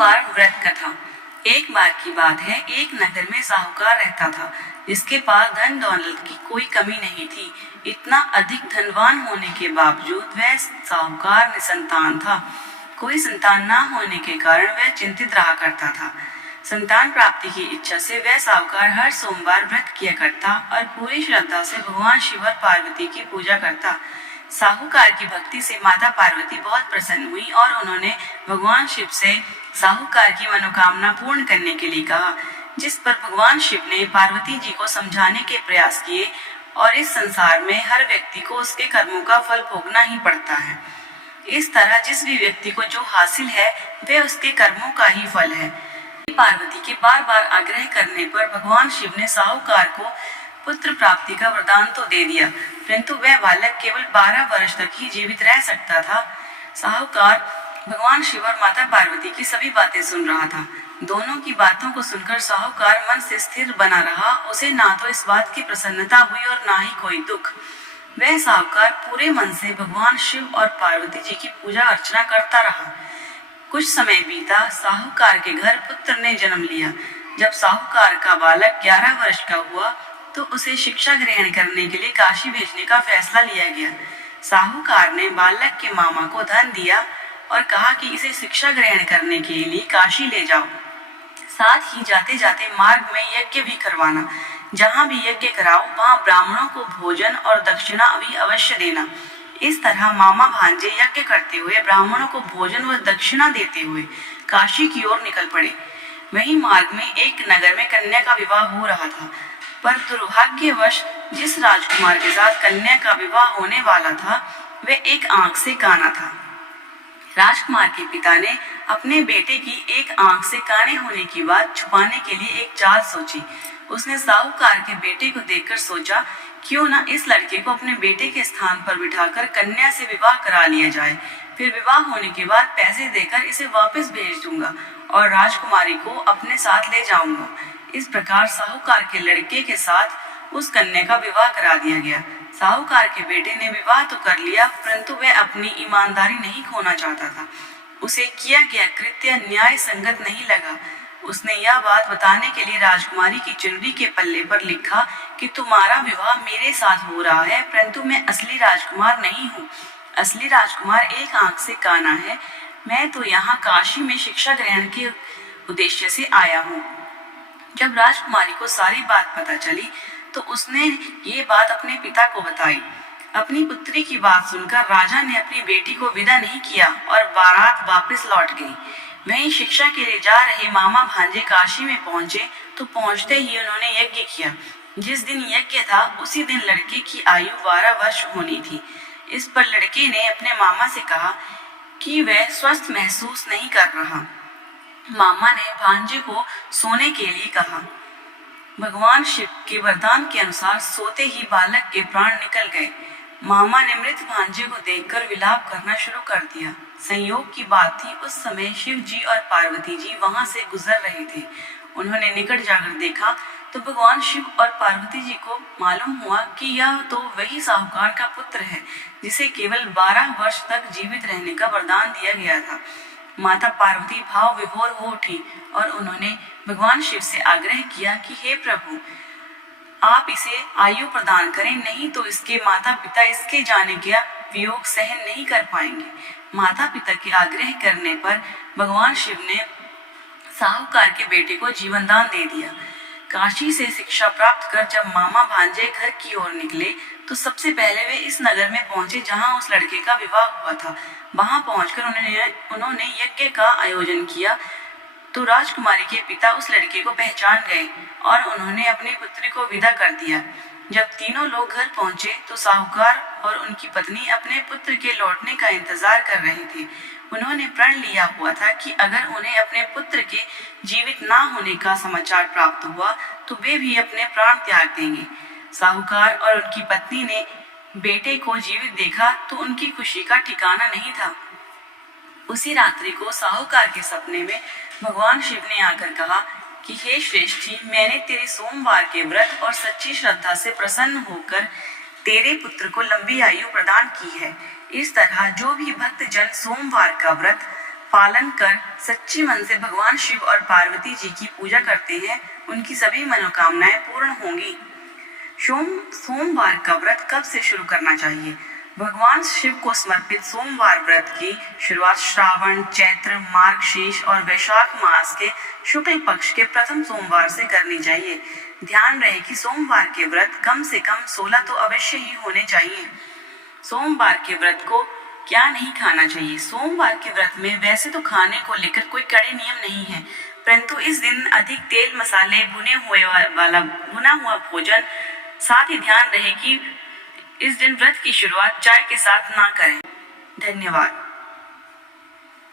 सोमवार व्रत कथा। एक बार की बात है, एक नगर में साहूकार रहता था जिसके पास धन दौलत की कोई कमी नहीं थी। इतना अधिक धनवान होने के बावजूद वह साहूकार निसंतान था। कोई संतान न होने के कारण वह चिंतित रहा करता था। संतान प्राप्ति की इच्छा से वह साहूकार हर सोमवार व्रत किया करता और पूरी श्रद्धा से भगवान शिव और पार्वती की पूजा करता। साहूकार की भक्ति से माता पार्वती बहुत प्रसन्न हुई और उन्होंने भगवान शिव से साहूकार की मनोकामना पूर्ण करने के लिए कहा, जिस पर भगवान शिव ने पार्वती जी को समझाने के प्रयास किए और इस संसार में हर व्यक्ति को उसके कर्मों का फल भोगना ही पड़ता है। इस तरह जिस भी व्यक्ति को जो हासिल है वह उसके कर्मों का ही फल है। पार्वती के बार बार आग्रह करने पर भगवान शिव ने साहूकार को पुत्र प्राप्ति का वरदान तो दे दिया, परंतु वह बालक केवल 12 वर्ष तक ही जीवित रह सकता था। साहूकार भगवान शिव और माता पार्वती की सभी बातें सुन रहा था। दोनों की बातों को सुनकर साहूकार मन से स्थिर बना रहा। उसे ना तो इस बात की प्रसन्नता हुई और ना ही कोई दुख। वह साहूकार पूरे मन से भगवान शिव और पार्वती जी की पूजा अर्चना करता रहा। कुछ समय बीता। साहूकार के घर पुत्र ने जन्म लिया। जब साहूकार का बालक 11 वर्ष का हुआ तो उसे शिक्षा ग्रहण करने के लिए काशी भेजने का फैसला लिया गया। साहूकार ने बालक के मामा को धन दिया और कहा कि इसे शिक्षा ग्रहण करने के लिए काशी ले जाओ। साथ ही जाते जाते मार्ग में यज्ञ भी करवाना। जहाँ भी यज्ञ कराओ वहाँ ब्राह्मणों को भोजन और दक्षिणा भी अवश्य देना। इस तरह मामा भांजे यज्ञ करते हुए ब्राह्मणों को भोजन व दक्षिणा देते हुए काशी की ओर निकल पड़े। वहीं मार्ग में एक नगर में कन्या का विवाह हो रहा था, पर दुर्भाग्यवश जिस राजकुमार के साथ कन्या का विवाह होने वाला था वह एक आंख से काना था। राजकुमार के पिता ने अपने बेटे की एक आंख से काने होने की बात छुपाने के लिए एक चाल सोची। उसने साहूकार के बेटे को देखकर सोचा, क्यों न इस लड़के को अपने बेटे के स्थान पर बिठाकर कन्या से विवाह करा लिया जाए। फिर विवाह होने के बाद पैसे देकर इसे वापस भेज दूंगा और राजकुमारी को अपने साथ ले जाऊंगा। इस प्रकार साहूकार के लड़के के साथ उस कन्या का विवाह करा दिया गया। साहूकार के बेटे ने विवाह तो कर लिया, परंतु वह अपनी ईमानदारी नहीं खोना चाहता था। उसे किया गया कृत्य न्याय संगत नहीं लगा। उसने यह बात बताने के लिए राजकुमारी की चुनरी के पल्ले पर लिखा कि तुम्हारा विवाह मेरे साथ हो रहा है, परंतु मैं असली राजकुमार नहीं हूँ। असली राजकुमार एक आंख से काना है। मैं तो यहाँ काशी में शिक्षा ग्रहण के उद्देश्य से आया हूँ। जब राजकुमारी को सारी बात पता चली तो उसने ये बात अपने पिता को बताई। अपनी पुत्री की बात सुनकर राजा ने अपनी बेटी को विदा नहीं किया और बारात वापस लौट गई। वहीं शिक्षा के लिए जा रहे मामा भांजे काशी में पहुंचे तो पहुंचते ही उन्होंने यज्ञ किया। जिस दिन यज्ञ था उसी दिन लड़के की आयु 12 वर्ष होनी थी। इस पर लड़के ने अपने मामा से कहा कि वह स्वस्थ महसूस नहीं कर रहा। मामा ने भांजे को सोने के लिए कहा। भगवान शिव के वरदान के अनुसार सोते ही बालक के प्राण निकल गए। मामा ने मृत भांजे को देखकर विलाप करना शुरू कर दिया। संयोग की बात थी, उस समय शिव जी और पार्वती जी वहां से गुजर रहे थे। उन्होंने निकट जाकर देखा तो भगवान शिव और पार्वती जी को मालूम हुआ कि यह तो वही साहूकार का पुत्र है जिसे केवल 12 वर्ष तक जीवित रहने का वरदान दिया गया था। माता पार्वती भाव विभोर हो उठी और उन्होंने भगवान शिव से आग्रह किया कि हे प्रभु, आप इसे आयु प्रदान करें, नहीं तो इसके माता पिता इसके जाने का वियोग सहन नहीं कर पाएंगे। माता पिता के आग्रह करने पर भगवान शिव ने साहूकार के बेटे को जीवन दान दे दिया। काशी से शिक्षा प्राप्त कर जब मामा भांजे घर की ओर निकले तो सबसे पहले वे इस नगर में पहुंचे जहां उस लड़के का विवाह हुआ था। वहां पहुंचकर उन्होंने यज्ञ का आयोजन किया तो राजकुमारी के पिता उस लड़के को पहचान गए और उन्होंने अपनी पुत्री को विदा कर दिया। जब तीनों लोग घर पहुंचे तो साहूकार और उनकी पत्नी अपने पुत्र के लौटने का इंतजार कर रहे थे। उन्होंने प्रण लिया हुआ था कि अगर उन्हें अपने पुत्र के जीवित ना होने का समाचार प्राप्त हुआ तो वे भी अपने प्राण त्याग देंगे। साहूकार और उनकी पत्नी ने बेटे को जीवित देखा तो उनकी खुशी का ठिकाना नहीं था। उसी रात्रि को साहूकार के सपने में भगवान शिव ने आकर कहा कि हे श्रेष्ठी, मैंने तेरे सोमवार के व्रत और सच्ची श्रद्धा से प्रसन्न होकर तेरे पुत्र को लंबी आयु प्रदान की है। इस तरह जो भी भक्त जन सोमवार का व्रत पालन कर सच्ची मन से भगवान शिव और पार्वती जी की पूजा करते हैं, उनकी सभी मनोकामनाएं पूर्ण होंगी। सोमवार का व्रत कब से शुरू करना चाहिए? भगवान शिव को समर्पित सोमवार व्रत की शुरुआत श्रावण, चैत्र, मार्गशीर्ष और वैशाख मास के शुक्ल पक्ष के प्रथम सोमवार से करनी चाहिए। ध्यान रहे कि सोमवार के व्रत कम से कम 16 तो अवश्य ही होने चाहिए। सोमवार के व्रत को क्या नहीं खाना चाहिए? सोमवार के व्रत में वैसे तो खाने को लेकर कोई कड़े नियम नहीं है, परंतु इस दिन अधिक तेल मसाले भुना हुआ भोजन, साथ ही ध्यान रहे कि इस दिन व्रत की शुरुआत चाय के साथ ना करें। धन्यवाद।